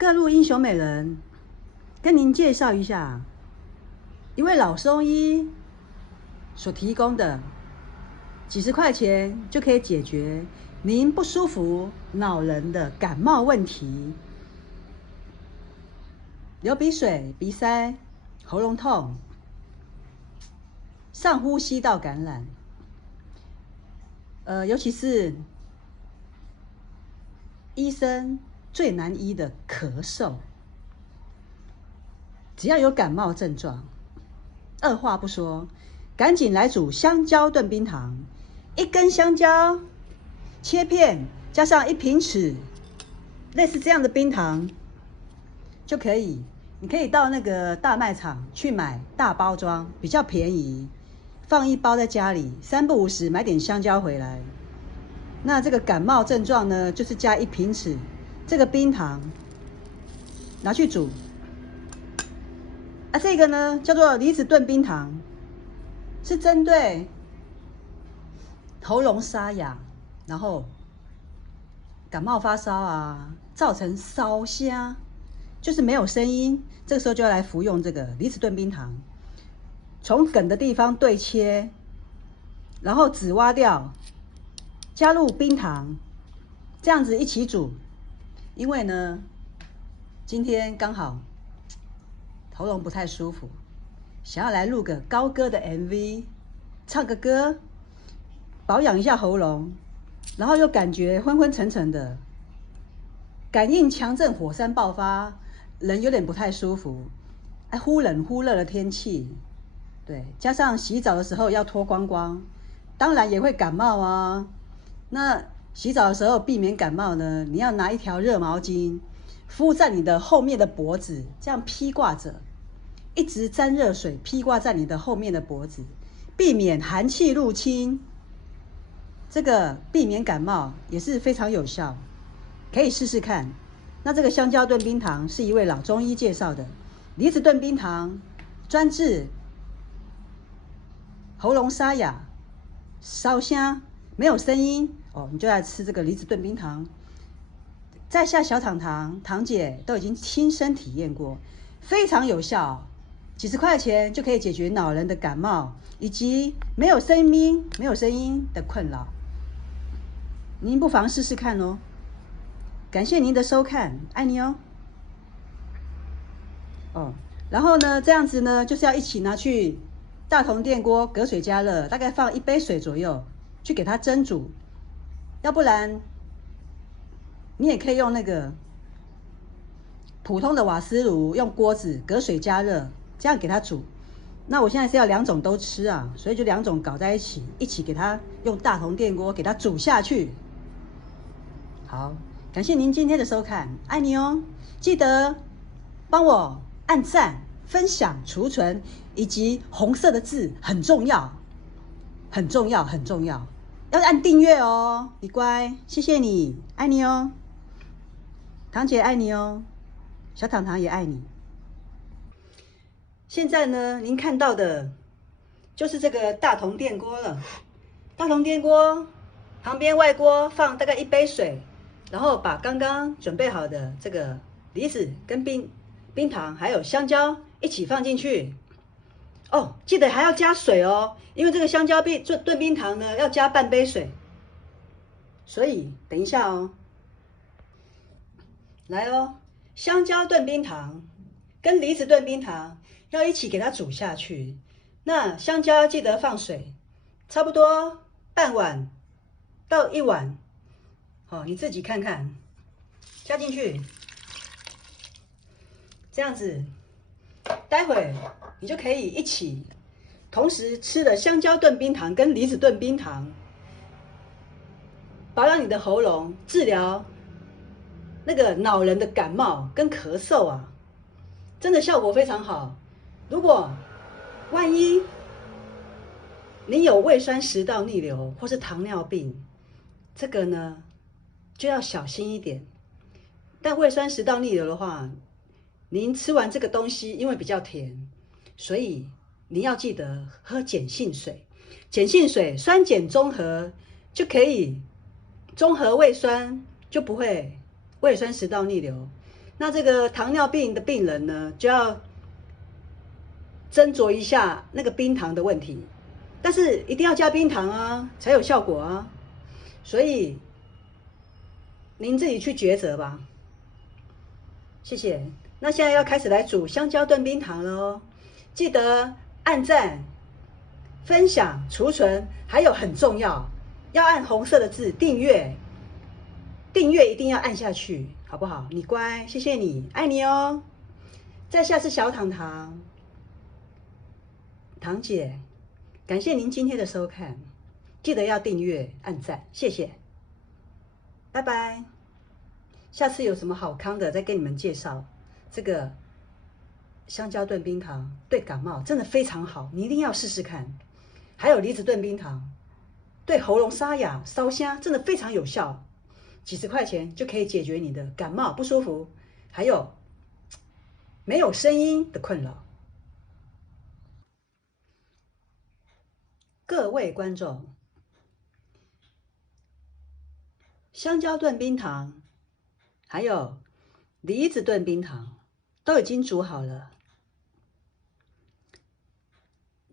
各路英雄美人，跟您介绍一下一位老中医所提供的几十块钱就可以解决您不舒服恼人的感冒问题，流鼻水、鼻塞、喉咙痛、上呼吸道感染，尤其是医生最难医的咳嗽，只要有感冒症状，二话不说，赶紧来煮香蕉炖冰糖。一根香蕉切片，加上1平匙，类似这样的冰糖就可以。你可以到那个大卖场去买大包装，比较便宜，放1包在家里，3不5时买点香蕉回来。那这个感冒症状呢，就是加1平匙这个冰糖拿去煮。这个呢叫做离子炖冰糖，是针对喉咙沙哑，然后感冒发烧啊，造成烧声，就是没有声音，这个时候就要来服用这个离子炖冰糖。从梗的地方对切，然后籽挖掉，加入冰糖，这样子一起煮。因为呢，今天刚好喉咙不太舒服，想要来录个高歌的 MV， 唱个歌，保养一下喉咙，然后又感觉昏昏沉沉的，感应强震火山爆发，人有点不太舒服。忽冷忽热的天气，对，加上洗澡的时候要脱光光，当然也会感冒啊。那洗澡的时候避免感冒呢，你要拿一条热毛巾敷在你的后面的脖子，这样披挂着，一直沾热水披挂在你的后面的脖子，避免寒气入侵。这个避免感冒也是非常有效，可以试试看。那这个香蕉炖冰糖是一位老中医介绍的，离子炖冰糖专治喉咙沙哑、烧声没有声音你就来吃这个离子炖冰糖。在下小糖堂姐都已经亲身体验过，非常有效，几十块钱就可以解决恼人的感冒以及没有声音的困扰。您不妨试试看哦。感谢您的收看，爱你哦。然后呢，这样子呢，就是要一起拿去大同电锅隔水加热，大概放1杯水左右，去给它蒸煮。要不然，你也可以用那个普通的瓦斯炉，用锅子隔水加热，这样给它煮。那我现在是要2种都吃啊，所以就2种搞在一起，一起给它用大同电锅给它煮下去。好，感谢您今天的收看，爱你哦！记得帮我按赞、分享、储存，以及红色的字很重要，很重要，很重要，要按订阅哦，你乖，谢谢你，爱你哦，堂姐爱你哦，小糖糖也爱你。现在呢，您看到的就是这个大同电锅了。大同电锅旁边外锅放大概1杯水，然后把刚刚准备好的这个梨子跟冰糖还有香蕉一起放进去。记得还要加水哦，因为这个香蕉炖冰糖呢要加半杯水，所以等一下哦。来哦，香蕉炖冰糖跟梨子炖冰糖要一起给它煮下去。那香蕉记得放水，差不多半碗到1碗，你自己看看，加进去，这样子，待会你就可以一起同时吃的香蕉炖冰糖跟梨子炖冰糖，保养你的喉咙，治疗那个恼人的感冒跟咳嗽啊，真的效果非常好。如果万一你有胃酸食道逆流或是糖尿病，这个呢就要小心一点。但胃酸食道逆流的话，您吃完这个东西因为比较甜，所以您要记得喝碱性水。碱性水酸碱中和，就可以中和胃酸，就不会胃酸食道逆流。那这个糖尿病的病人呢，就要斟酌一下那个冰糖的问题，但是一定要加冰糖啊，才有效果啊。所以您自己去抉择吧。谢谢。那现在要开始来煮香蕉炖冰糖了哦，记得按赞、分享、储存，还有很重要，要按红色的字订阅。订阅一定要按下去，好不好？你乖，谢谢你，爱你哦。在下是小糖糖，糖姐，感谢您今天的收看，记得要订阅、按赞，谢谢，拜拜。下次有什么好康的再跟你们介绍。这个香蕉炖冰糖对感冒真的非常好，你一定要试试看。还有梨子炖冰糖，对喉咙沙哑、烧香真的非常有效，几十块钱就可以解决你的感冒不舒服，还有没有声音的困扰。各位观众，香蕉炖冰糖，还有梨子炖冰糖都已经煮好了，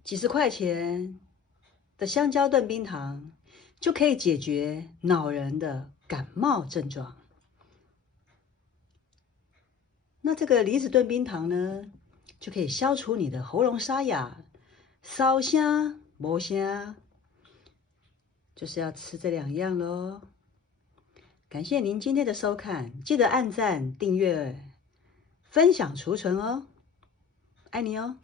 几十块钱的香蕉炖冰糖就可以解决恼人的感冒症状。那这个梨子炖冰糖呢，就可以消除你的喉咙沙哑、烧声、没声，就是要吃这2样咯。感谢您今天的收看，记得按赞、订阅、分享、储存哦，爱你哦。